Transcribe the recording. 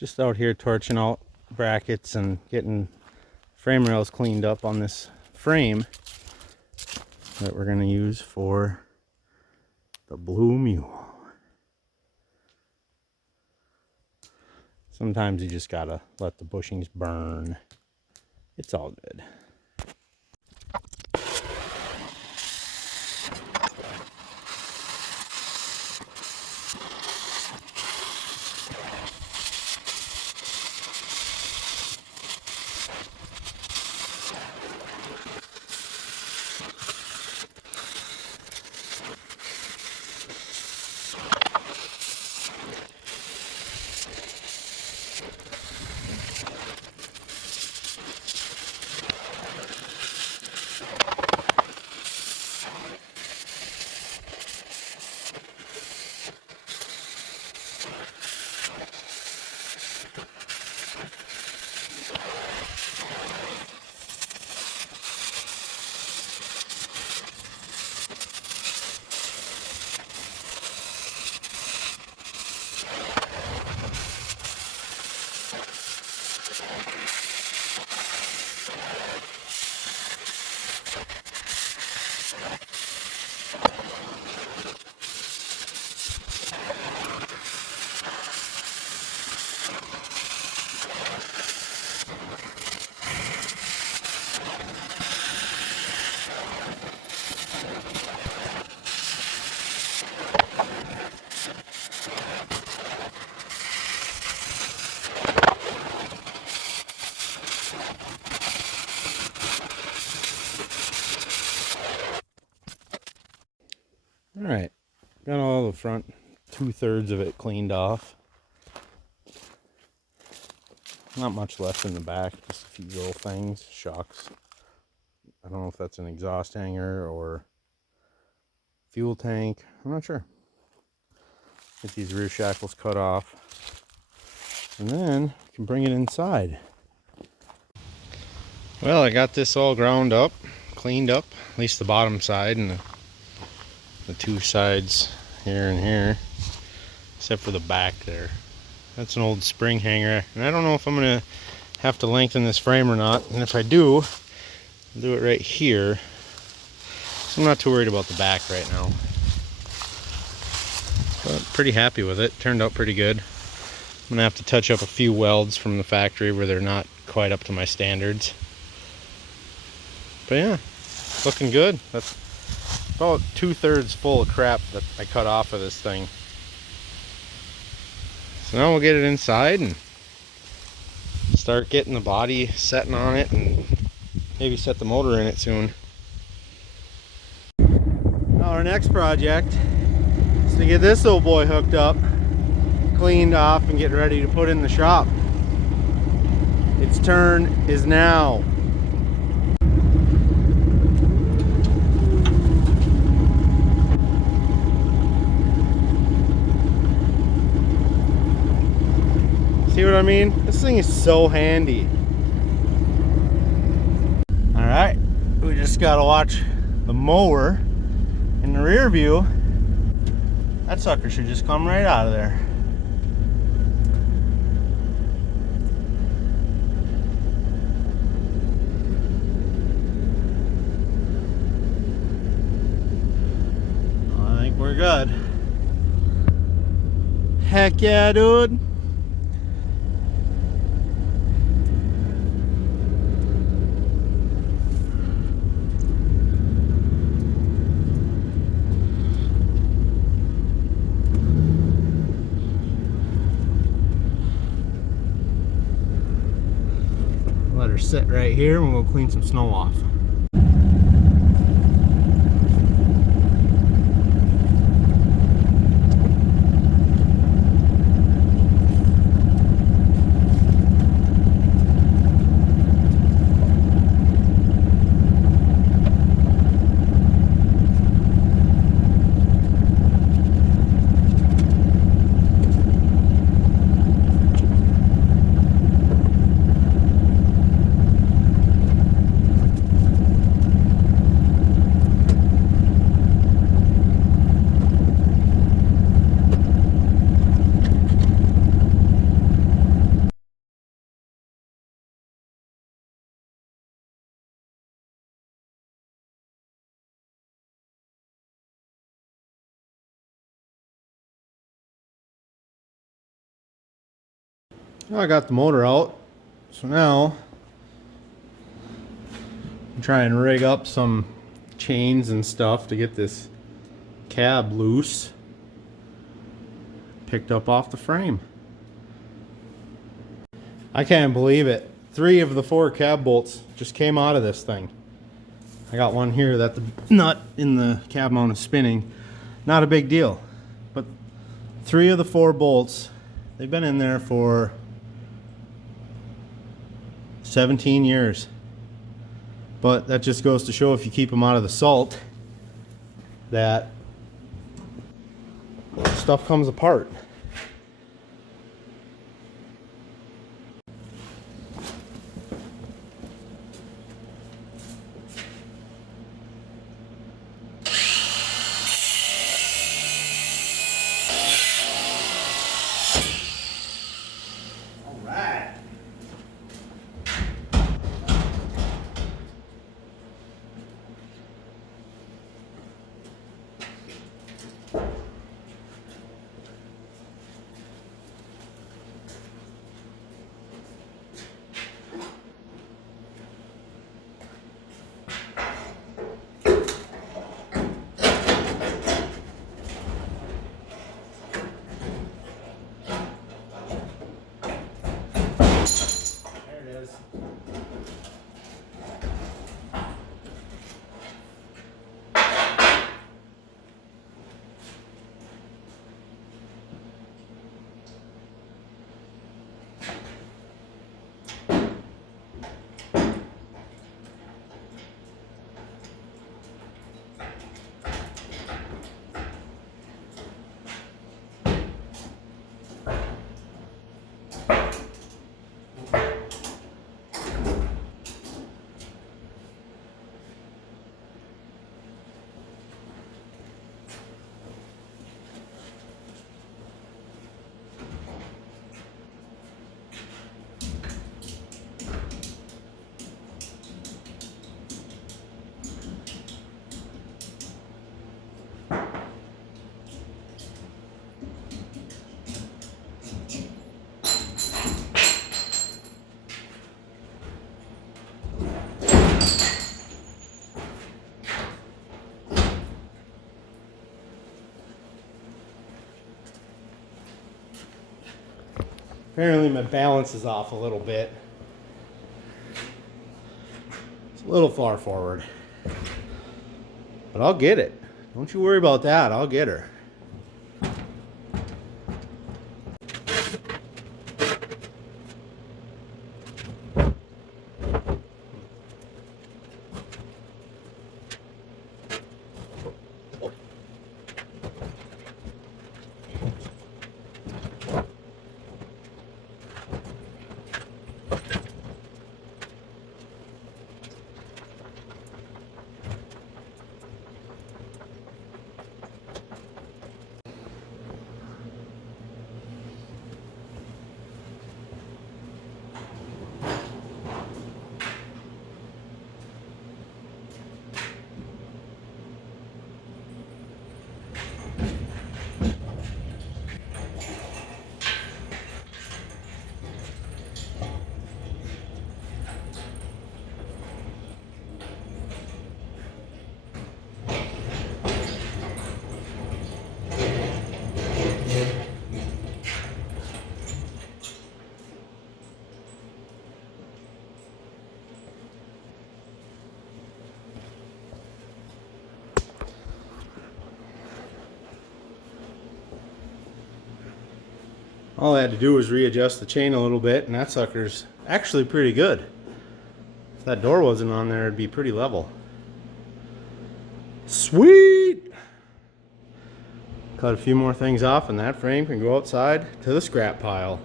Just out here torching out brackets and getting frame rails cleaned up on this frame that we're going to use for the Blue Mule. Sometimes you just gotta let the bushings burn. It's all good. Alright, got all the front 2/3 of it cleaned off. Not much left in the back, just a few little things, shocks. I don't know if that's an exhaust hanger or fuel tank, I'm not sure. Get these rear shackles cut off, and then you can bring it inside. Well, I got this all ground up, cleaned up, at least the bottom side and the two sides here and here, except for the back there. That's an old spring hanger, and I don't know if I'm gonna have to lengthen this frame or not, and if I do, I'll do it right here. So I'm not too worried about the back right now, but pretty happy with it. Turned out pretty good. I'm gonna have to touch up a few welds from the factory where they're not quite up to my standards, but yeah, looking good. That's about 2/3 full of crap that I cut off of this thing. So now we'll get it inside and start getting the body setting on it and maybe set the motor in it soon. Now our next project is to get this old boy hooked up, cleaned off, and get ready to put in the shop. Its turn is now. See what I mean? This thing is so handy. Alright, we just gotta watch the mower in the rear view. That sucker should just come right out of there. I think we're good. Heck yeah, dude. Let her sit right here and we'll clean some snow off. Now I got the motor out, so now I'm trying to rig up some chains and stuff to get this cab loose, picked up off the frame. I can't believe it. 3 of the 4 cab bolts just came out of this thing. I got one here that the nut in the cab mount is spinning. Not a big deal. But 3 of the 4 bolts, they've been in there for 17 years. But that just goes to show, if you keep them out of the salt, that stuff comes apart. Apparently my balance is off a little bit. It's a little far forward. But I'll get it. Don't you worry about that. I'll get her. All I had to do was readjust the chain a little bit, and that sucker's actually pretty good. If that door wasn't on there, it'd be pretty level. Sweet! Cut a few more things off, and that frame can go outside to the scrap pile.